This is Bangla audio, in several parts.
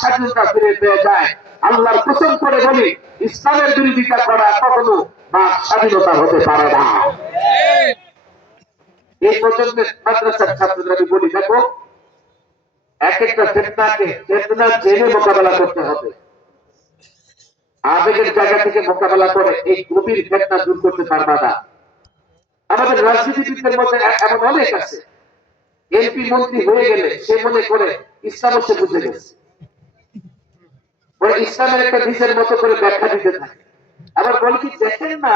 স্বাধীনতা ফিরে পেয়ে যায়। আল্লাহর কসম করে বলি, ইসলামের বিরোধিতা করা কখনো বাক স্বাধীনতা হতে পারে না। এই প্রজন্মের মাদ্রাসার ছাত্রদের আমি বলি, দেখো, এক একটা ফিতনাকে ফিতনা জেনে মোকাবেলা করতে হবে। আবেগের জায়গা থেকে মোকাবেলা করে এই গভীর ফিতনা দূর করতে পারবা না। আমাদের রাজনীতিবিদদের মধ্যে এমন অনেক আছে, এমপি মন্ত্রী হয়ে গেলে সে মনে করে ইসলাম সে বুঝে গেছে, ইসলামের একটা নিজের মতো করে ব্যাখ্যা দিতে থাকে। আবার বলে কি, দেখেন না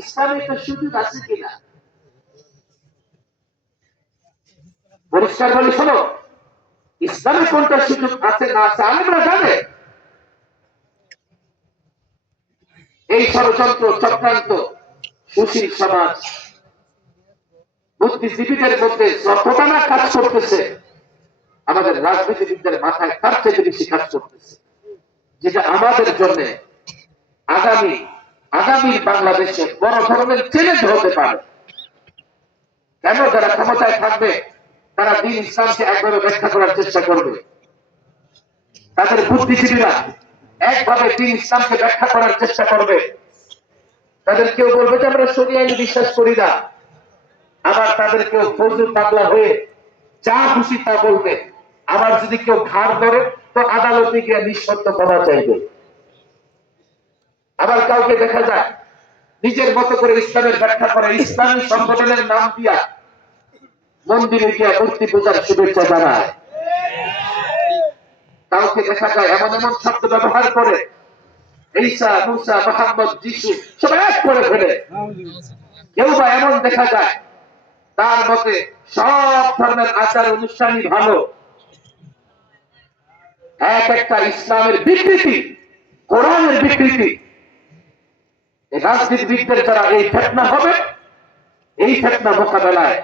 ইসলামে একটা সুযোগ আছে কিনা। পরিষ্কার বলি, শোনো, ইসলামে কোনটা সুযোগ আছে না আছে আমরা জানে। এই ষড়যন্ত্র চক্রান্ত সুশীল সমাজ বুদ্ধিজীবীদের মধ্যে যতটা না কাজ করতেছে, আমাদের রাজনীতিবিদদের মাথায় তার চেয়ে বেশি কাজ করতেছে, যেটা আমাদের জন্য আগামী বাংলাদেশে বড় ধরনের চ্যালেঞ্জ হতে পারে। কেন? যারা ক্ষমতায় থাকবে তারা দ্বীন ইসলামকে একভাবে ব্যাখ্যা করার চেষ্টা করবে, তাদের বুদ্ধিজীবীরা একভাবে দ্বীন ইসলামকে ব্যাখ্যা করার চেষ্টা করবে। তাদের কেউ বলবে যে আমরা শরিয়া আইন বিশ্বাস করি না, আবার তাদের কেউ ফজল পাগলা হয়ে যা খুশি তা বলবে। আবার যদি কেউ ঘাড় ধরে তো আদালতে গিয়ে নিঃশর্ত ক্ষমা চাইবে। আবার কাউকে দেখা যায় নিজের মতো করে ইসলামের ব্যাখ্যা করে, ইসলামী সংগঠনের নাম দিয়া মন্দিরে গিয়া মূর্তি পূজার শুভেচ্ছা জানায়। কাউকে দেখা যায় এমন এমন শব্দ ব্যবহার করে, ঈসা, মুসা, মুহাম্মদ, যিশু সব এক করে ফেলে। কেউ বা এমন দেখা যায় তার মতে সব ধর্মের আচার অনুষ্ঠানই ভালো। এক একটা ইসলামের বিকৃতি, কোরআনের বিকৃতি। রাজনীতিবিদদের যারা এই ফিতনা হবে, এই ফিতনা মোকাবেলায়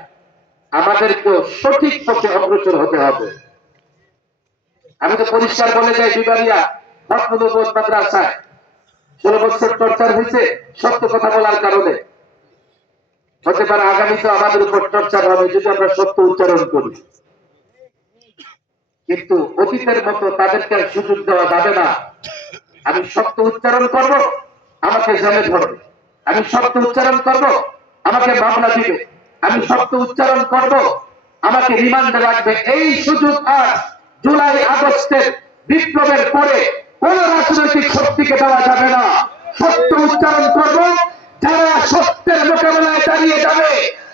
আমাদেরকে সঠিক পথে অগ্রসর হতে হবে। আমি তো পরিষ্কার বলে যাই, বিবারিয়া রত্ননবোধ মাদ্রাসায় 16 বছর টর্চার হয়েছে সত্য কথা বলার কারণে। হতে পারে আগামীতে আমাদের উপর টর্চার হবে যদি আমরা সত্য উচ্চারণ করি, কিন্তু অতীতের মতো তাদেরকে সুযোগ দেওয়া যাবে না। আমি সত্য উচ্চারণ করব, আমাকে জেলে ধরবে। আমি সত্য উচ্চারণ করব, আমাকে মামলা দিবে। আমি সত্য উচ্চারণ করব, আমাকে রিমান্ডে রাখবে। এই সুযোগ আর জুলাই আগস্টের বিপ্লবের পরে কোন রাজনৈতিক শক্তিকে দেওয়া যাবে না। সত্য উচ্চারণ করব, যারা সত্যের মোকাবেলায় দাঁড়িয়ে যাবে,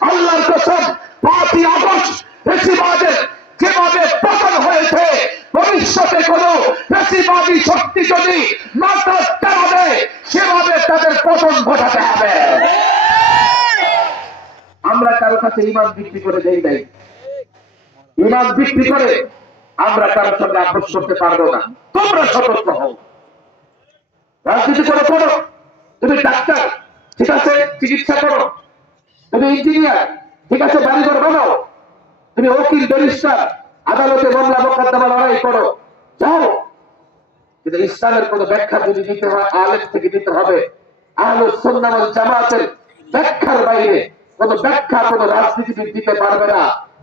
আল্লাহর কসম 5ই আগস্ট ফ্যাসিবাদের যেভাবে পতন হয়েছে, ভবিষ্যতে কোন ফ্যাসিবাদী শক্তি যদি মাথা চালাবে সেভাবে তাদের পতন ঘটাতে হবে। আমরা কারো কাছে ইমান বিক্রি করে দেই নাই, ইমান বিক্রি করে আমরা কারোর সঙ্গে আপোষ করতে পারবো না। তোমরা সতর্ক হও, রাজনীতি করে করো। তুমি ডাক্তার, ঠিক আছে, চিকিৎসা করো। তুমি ইঞ্জিনিয়ার, ঠিক আছে, বাড়িঘর বানাও। তুমি উকিল, ব্যারিস্টার, আদালতে মামলা মোকদ্দমা লড়াই করো, যাও। কিন্তু ইসলামের কোন ব্যাখ্যা যদি দিতে হয়, আলেম থেকে দিতে হবে। আহলুস সুন্নাহ ওয়াল জামাতের ব্যাখ্যার বাইরে কোন ব্যাখ্যা কোন রাজনীতিবিদ দিতে পারবে না।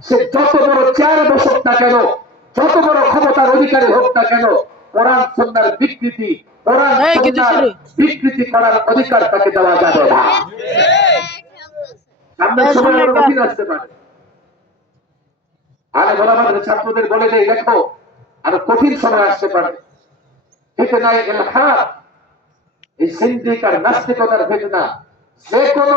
সে যত বড় চেয়ারে বসুক না কেন, যত বড় ক্ষমতার অধিকারী হোক না কেন, কোরআন সুন্নাহর বিকৃতি, কোরআন সুন্নাহর বিকৃতি করার অধিকার তাকে দেওয়া যাবে না। সামনের সময় আরো কঠিন আসতে পারে। আর আমাদের ছাত্রদের বলে দেয়, দেখো আরো কঠিন সময় আসতে পারে। ফিতনায়ে ইলহাদ, এই সিন্দিক আর নাস্তিকতার ফিতনা যে কোনো